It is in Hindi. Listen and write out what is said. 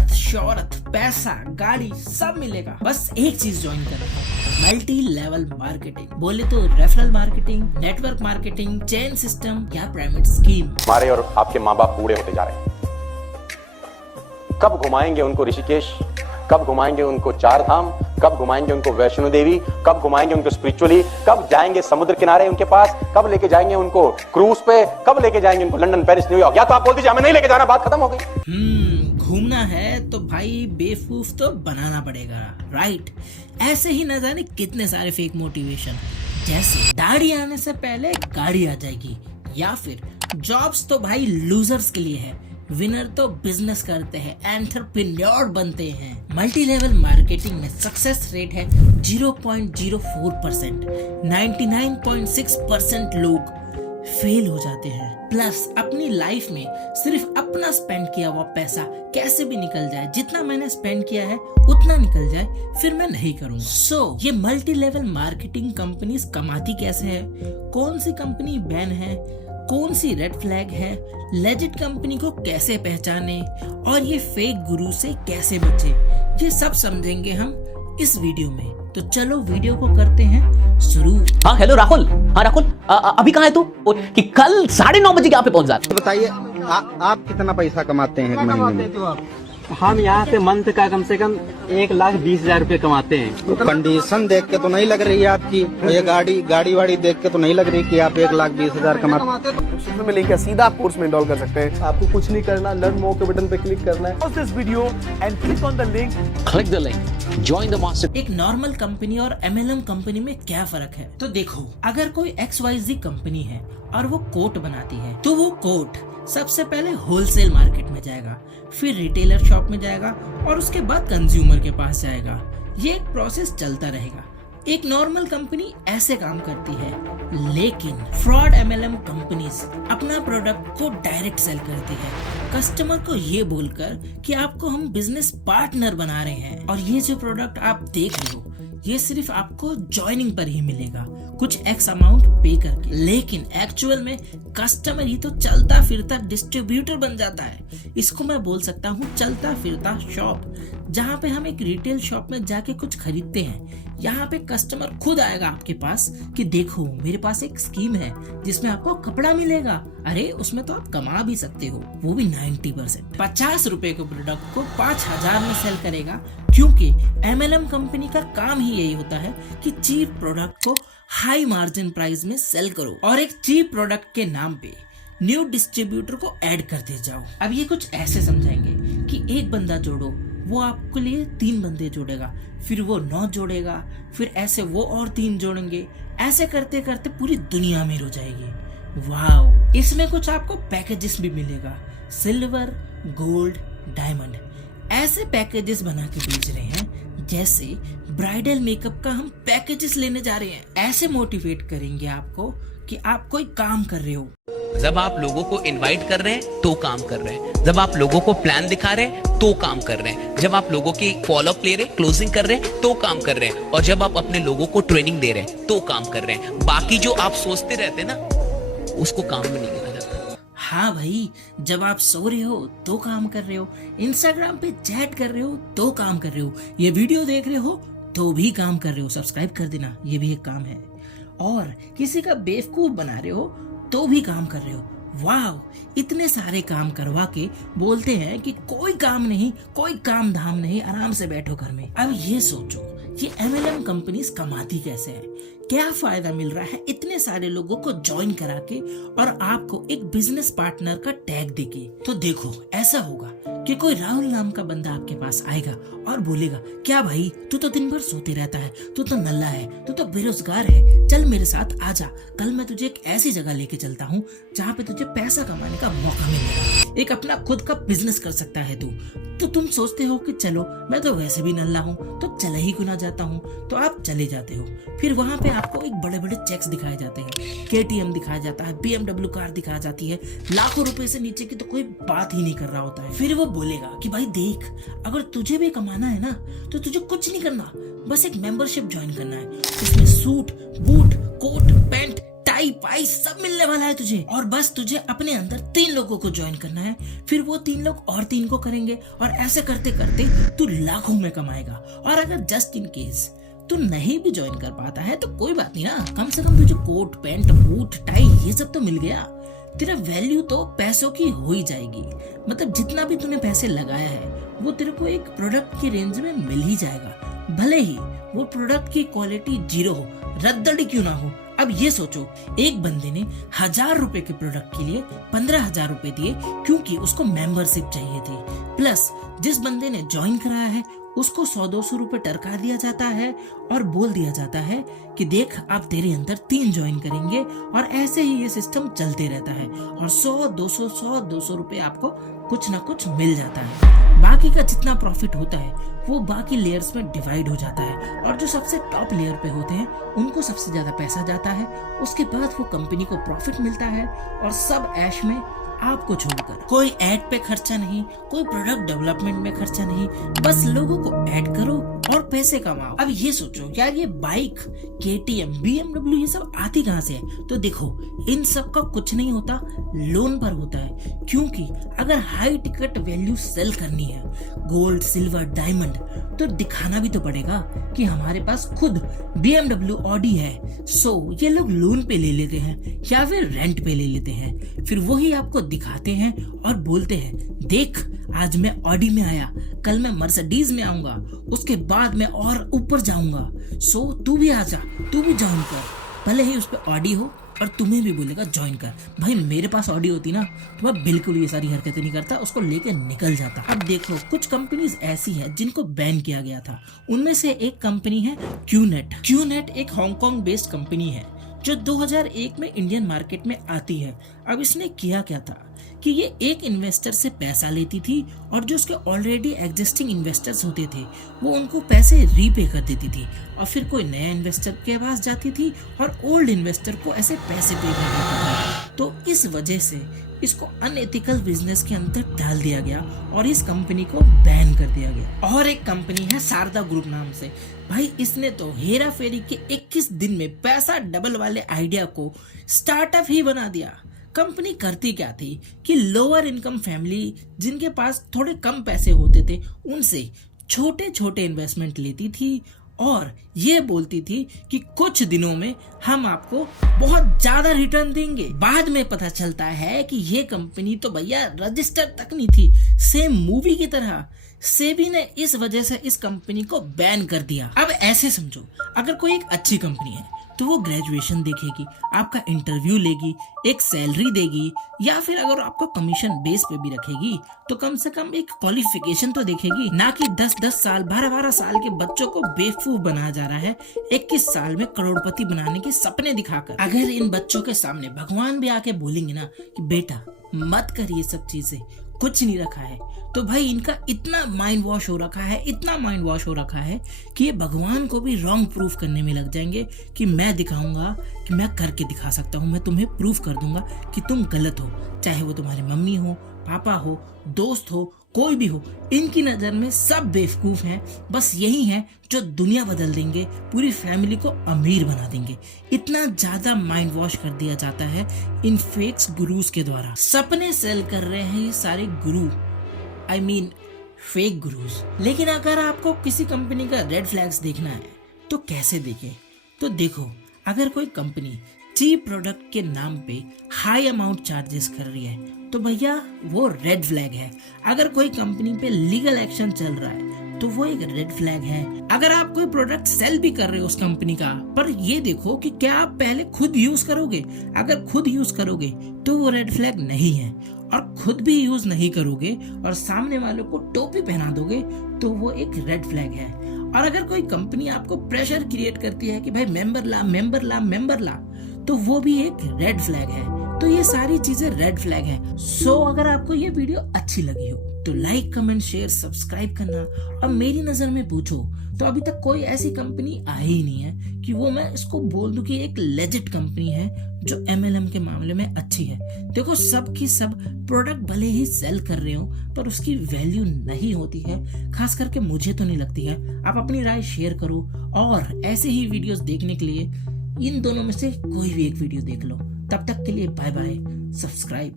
इज्जत, शोहरत, पैसा, गाड़ी सब मिलेगा। बस एक चीज ज्वाइन करना, मल्टी लेवल मार्केटिंग। बोले तो referral marketing, network marketing, chain system या पिरामिड स्कीम। हमारे और आपके माँ बाप बूढ़े होते जा रहे हैं, कब घुमाएंगे उनको ऋषिकेश, कब घुमाएंगे उनको चार धाम, कब घुमाएंगे उनको वैष्णो देवी, कब घुमाएंगे उनको स्पिरिचुअली, कब जाएंगे समुद्र किनारे उनके पास, कब लेके जाएंगे उनको क्रूज पे, कब लेके जाएंगे उनको लंदन, पेरिस, न्यूयॉर्क। या तो आप बोल दीजिए हमें नहीं लेके जाना, बात खत्म हो गई। घूमना है तो भाई बेवकूफ तो बनाना पड़ेगा, राइट। ऐसे ही न जाने कितने सारे फेक मोटिवेशन, जैसे दाढ़ी आने से पहले गाड़ी आ जाएगी, या फिर जॉब्स तो भाई लूजर्स के लिए है, विनर तो बिजनेस करते हैं, एंटरप्रेन्योर बनते हैं। मल्टी लेवल मार्केटिंग में सक्सेस रेट है 0.04%। 99.6% लोग फेल हो जाते हैं। प्लस अपनी लाइफ में सिर्फ अपना स्पेंड किया हुआ पैसा कैसे भी निकल जाए, जितना मैंने स्पेंड किया है उतना निकल जाए, फिर मैं नहीं करूंगा। सो ये मल्टी लेवल मार्केटिंग कंपनीज कमाती कैसे है, कौन सी कंपनी बैन है, कौन सी रेड फ्लैग है, लेजिट कंपनी को कैसे पहचाने और ये फेक गुरु से कैसे बचे, ये सब समझेंगे हम इस वीडियो में। तो चलो वीडियो को करते हैं शुरू। हाँ हेलो राहुल। हाँ राहुल, अभी कहाँ है तू? कि कल 9:30 बजे यहाँ पे पहुंच जा। बताइए आप कितना पैसा कमाते हैं एक महीने में? हम यहाँ पे मंथ का कम से कम 1,20,000 रुपए कमाते हैं। कंडीशन देख के तो नहीं लग रही है आपकी, ये गाड़ी वाड़ी देख के तो नहीं लग रही कि आप 1,20,000 कमाते डिस्क्रिप्शन में लिंक है, सीधा आप कोर्स में एनरोल कर सकते हैं। आपको कुछ नहीं करना, लर्न मोर के बटन पे क्लिक करना है। Pause this video and click on the link, click the link, join the master. एक नॉर्मल कंपनी और MLM कंपनी में क्या फर्क है? तो देखो, अगर कोई XYZ कंपनी है और वो कोट बनाती है, तो वो कोट सबसे पहले होलसेल मार्केट में जाएगा, फिर रिटेलर शॉप में जाएगा और उसके बाद कंज्यूमर के पास जाएगा। ये एक प्रोसेस चलता रहेगा। एक नॉर्मल कंपनी ऐसे काम करती है, लेकिन फ्रॉड MLM कंपनीज अपना प्रोडक्ट को डायरेक्ट सेल करती है, कस्टमर को ये बोलकर कि आपको हम बिजनेस पार्टनर बना रहे हैं और ये जो प्रोडक्ट आप देख रहे हो ये सिर्फ आपको ज्वाइनिंग पर ही मिलेगा, कुछ X अमाउंट पे करके। लेकिन एक्चुअल में कस्टमर ही तो चलता फिरता डिस्ट्रीब्यूटर बन जाता है। इसको मैं बोल सकता हूँ चलता फिरता शॉप। जहाँ पे हम एक रिटेल शॉप में जाके कुछ खरीदते हैं, यहाँ पे कस्टमर खुद आएगा आपके पास कि देखो मेरे पास एक स्कीम है जिसमें आपको कपड़ा मिलेगा, अरे उसमें तो आप कमा भी सकते हो, वो भी 90%। 50 रुपए के प्रोडक्ट को 5,000 में सेल करेगा, क्योंकि MLM कंपनी का काम ही यही होता है कि चीप प्रोडक्ट को हाई मार्जिन प्राइस में सेल करो और एक चीप प्रोडक्ट के नाम पे न्यू डिस्ट्रीब्यूटर को ऐड करते जाओ। अब ये कुछ ऐसे समझाएंगे कि एक बंदा जोड़ो, वो आपके लिए 3 बंदे जोड़ेगा, फिर वो 9 जोड़ेगा, फिर ऐसे वो और 3 जोड़ेंगे, ऐसे करते करते पूरी दुनिया में हो जाएगी। वाओ, इसमें कुछ आपको पैकेजेस भी मिलेगा, सिल्वर, गोल्ड, डायमंड, ऐसे पैकेजेस बना के बेच रहे हैं जैसे ब्राइडल मेकअप का हम पैकेजेस लेने जा रहे हैं। ऐसे मोटिवेट करेंगे आपको कि आप कोई काम कर रहे हो। जब आप लोगों को इनवाइट कर रहे हैं तो काम कर रहे हैं, जब आप लोगों को प्लान दिखा रहे हैं तो काम कर रहे हैं, जब आप लोगों की फॉलोअप ले रहे हैं, क्लोजिंग कर रहे हैं तो काम कर रहे हैं, और जब आप अपने लोगों को ट्रेनिंग दे रहे हैं तो काम कर रहे हैं। बाकी जो आप सोचते रहते हैं ना, उसको काम में नहीं गिना जाता। हाँ भाई, जब आप सो रहे हो तो काम कर रहे हो, इंस्टाग्राम पे चैट कर रहे हो तो काम कर रहे हो, ये वीडियो देख रहे हो तो भी काम कर रहे हो, सब्सक्राइब कर देना, ये भी एक काम है, और किसी का बेवकूफ बना रहे हो तो भी काम कर रहे हो। वाव, इतने सारे काम करवा के बोलते हैं कि कोई काम नहीं, कोई काम धाम नहीं, आराम से बैठो घर में। अब ये सोचो, ये MLM कंपनीज कमाती कैसे है, क्या फायदा मिल रहा है इतने सारे लोगों को ज्वाइन करा के और आपको एक बिजनेस पार्टनर का टैग देके? तो देखो, ऐसा होगा कि कोई राहुल नाम का बंदा आपके पास आएगा और बोलेगा, क्या भाई तू तो दिन भर सोते रहता है, तू तो नल्ला है, तू तो बेरोजगार है, चल मेरे साथ आजा, कल मैं तुझे एक ऐसी जगह लेके चलता हूँ जहाँ पे तुझे पैसा कमाने का मौका मिलेगा, एक अपना खुद का बिजनेस कर सकता है तू। तो तुम सोचते हो कि चलो मैं तो वैसे भी नल्ला हूँ तो चले ही क्यों ना जाता हूँ, तो आप चले जाते हो। फिर वहाँ पे आपको एक बड़े बड़े चेक्स दिखाए जाते हैं, KTM दिखाया जाता है, BMW कार दिखाई जाती है, लाखों रुपए से नीचे की तो कोई बात ही नहीं कर रहा होता है। फिर वो बोलेगा कि भाई देख, अगर तुझे भी कमाना है ना तो तुझे कुछ नहीं करना, बस एक मेंबरशिप ज्वाइन करना है, उसमें suit, boot, coat, pant, tie tie पाई सब मिलने वाला है तुझे, और बस तुझे अपने अंदर 3 लोगों को ज्वाइन करना है, फिर वो 3 लोग और 3 को करेंगे, और ऐसे करते करते तू लाखों में कमाएगा। और अगर जस्ट इन केस तू नहीं भी ज्वाइन कर पाता है तो कोई बात नहीं ना, कम से कम तुझे कोट पैंट बूट टाई ये सब तो मिल गया। तेरा वैल्यू तो पैसों की हो ही जाएगी, मतलब जितना भी तूने पैसे लगाया है वो तेरे को एक प्रोडक्ट की रेंज में मिल ही जाएगा, भले ही वो प्रोडक्ट की क्वालिटी 0 हो, रद्दड़ी क्यों ना हो। अब ये सोचो, एक बंदे ने 1000 रुपए के प्रोडक्ट के लिए 15,000 रुपए दिए क्योंकि उसको मेंबरशिप चाहिए थी, प्लस जिस बंदे ने ज्वाइन कराया है उसको 100-200 रुपए टरका दिया जाता है और बोल दिया जाता है कि देख आप तेरे अंदर 3 ज्वाइन करेंगे, और ऐसे ही ये सिस्टम चलते रहता है, और 100-200 रुपए आपको कुछ ना कुछ मिल जाता है। बाकी का जितना प्रॉफिट होता है वो बाकी लेयर्स में डिवाइड हो जाता है, और जो सबसे टॉप लेयर पे होते हैं उनको सबसे ज्यादा पैसा जाता है, उसके बाद वो कंपनी को प्रॉफिट मिलता है, और सब ऐश में आपको छोड़कर। कोई ऐड पे खर्चा नहीं, कोई प्रोडक्ट डेवलपमेंट में खर्चा नहीं, बस लोगों को ऐड करो और पैसे कमाओ। अब ये सोचो यार, ये बाइक KTM BMW ये सब आती कहाँ से है? तो देखो, इन सब का कुछ नहीं होता, लोन पर होता है, क्योंकि अगर हाई टिकट वैल्यू सेल करनी है, गोल्ड सिल्वर डायमंड, तो दिखाना भी तो पड़ेगा कि हमारे पास खुद BMW Audi है। सो ये लोग लोन पे ले लेते हैं या फिर रेंट पे ले लेते हैं, फिर वही आपको दिखाते हैं और बोलते हैं देख आज मैं ऑडी में आया, कल मैं मर्सिडीज में आऊंगा, उसके बाद मैं और ऊपर जाऊंगा, सो तू भी आजा, तू भी ज्वाइन कर। भले ही उस पे ऑडी हो और तुम्हें भी बोलेगा ज्वाइन कर। भाई मेरे पास ऑडी होती ना तो मैं बिल्कुल ये सारी हरकतें नहीं करता, उसको लेके निकल जाता। अब देखो, कुछ कंपनीज ऐसी हैं जिनको बैन किया गया था, उनमें से एक कंपनी है QNet। QNet एक हांगकांग बेस्ड कंपनी है जो 2001 में इंडियन मार्केट में आती है। अब इसने किया क्या था कि ये एक इन्वेस्टर से पैसा लेती थी, और जो उसके ऑलरेडी एग्जिस्टिंग इन्वेस्टर्स होते थे वो उनको पैसे रीपे कर देती थी, और फिर कोई नया इन्वेस्टर के पास जाती थी और ओल्ड इन्वेस्टर को ऐसे पैसे पे कर देता था। तो इस वजह से इसको अनएथिकल बिजनेस के अंदर डाल दिया गया और इस कंपनी को बैन कर दिया गया। और एक कंपनी है शारदा ग्रुप नाम से, भाई इसने तो हेरा फेरी के 21 दिन में पैसा डबल वाले आइडिया को स्टार्टअप ही बना दिया। कंपनी करती क्या थी कि लोअर इनकम फैमिली जिनके पास थोड़े कम पैसे होते थे उनसे छोटे छोटे इन्वेस्टमेंट लेती थी, और ये बोलती थी कि कुछ दिनों में हम आपको बहुत ज्यादा रिटर्न देंगे। बाद में पता चलता है कि ये कंपनी तो भैया रजिस्टर तक नहीं थी, सेम मूवी की तरह। सेबी ने इस वजह से इस कंपनी को बैन कर दिया। अब ऐसे समझो, अगर कोई एक अच्छी कंपनी है तो वो ग्रेजुएशन देखेगी, आपका इंटरव्यू लेगी, एक सैलरी देगी, या फिर अगर आपको कमीशन बेस पे भी रखेगी तो कम से कम एक क्वालिफिकेशन तो देखेगी, ना कि 10-10 साल 12-12 साल के बच्चों को बेवकूफ बनाया जा रहा है 21 साल में करोड़पति बनाने के सपने दिखाकर। अगर इन बच्चों के सामने भगवान भी आके बोलेंगे ना कि बेटा मत कर ये सब चीजें, कुछ नहीं रखा है, तो भाई इनका इतना माइंड वॉश हो रखा है, इतना माइंड वॉश हो रखा है कि ये भगवान को भी रॉन्ग प्रूफ करने में लग जाएंगे कि मैं दिखाऊंगा कि मैं करके दिखा सकता हूँ, मैं तुम्हें प्रूफ कर दूंगा कि तुम गलत हो, चाहे वो तुम्हारी मम्मी हो, पापा हो, दोस्त हो, कोई भी हो। इनकी नजर में सब बेवकूफ हैं, बस यही हैं जो दुनिया बदल देंगे, पूरी फैमिली को अमीर बना देंगे। इतना ज्यादा माइंड वॉश कर दिया जाता है इन फेक्स गुरुज के द्वारा। सपने सेल कर रहे हैं ये सारे गुरु, आई मीन फेक गुरुज। लेकिन अगर आपको किसी कंपनी का रेड फ्लैग्स देखना है तो कैसे देखें? तो देखो, अगर कोई कंपनी चीप प्रोडक्ट के नाम पे हाई अमाउंट चार्जेस कर रही है तो भैया वो रेड फ्लैग है। अगर कोई कंपनी पे लीगल एक्शन चल रहा है तो वो एक रेड फ्लैग है। अगर आप कोई प्रोडक्ट सेल भी कर रहे हो उस कंपनी का, पर ये देखो कि क्या आप पहले खुद यूज करोगे। अगर खुद यूज करोगे तो वो रेड फ्लैग नहीं है, और खुद भी यूज नहीं करोगे और सामने वालों को टोपी पहना दोगे तो वो एक रेड फ्लैग है। और अगर कोई कंपनी आपको प्रेशर क्रिएट करती है कि भाई मेंबर ला मेंबर ला मेंबर ला, तो वो भी एक रेड फ्लैग है। तो ये सारी चीजें रेड फ्लैग है। सो अगर आपको ये वीडियो अच्छी लगी हो तो लाइक कमेंट शेयर सब्सक्राइब करना। और मेरी नजर में पूछो तो अभी तक कोई ऐसी कंपनी आई ही नहीं है कि वो मैं इसको बोल दूं कि एक लेजिट कंपनी है जो MLM के मामले में अच्छी है। देखो, सब की सब प्रोडक्ट भले ही सेल कर रहे हो पर उसकी वैल्यू नहीं होती है, खास करके मुझे तो नहीं लगती है। आप अपनी राय शेयर करो और ऐसे ही वीडियोस देखने के लिए इन दोनों में से कोई भी एक वीडियो देख लो। तब तक के लिए बाय बाय, सब्सक्राइब।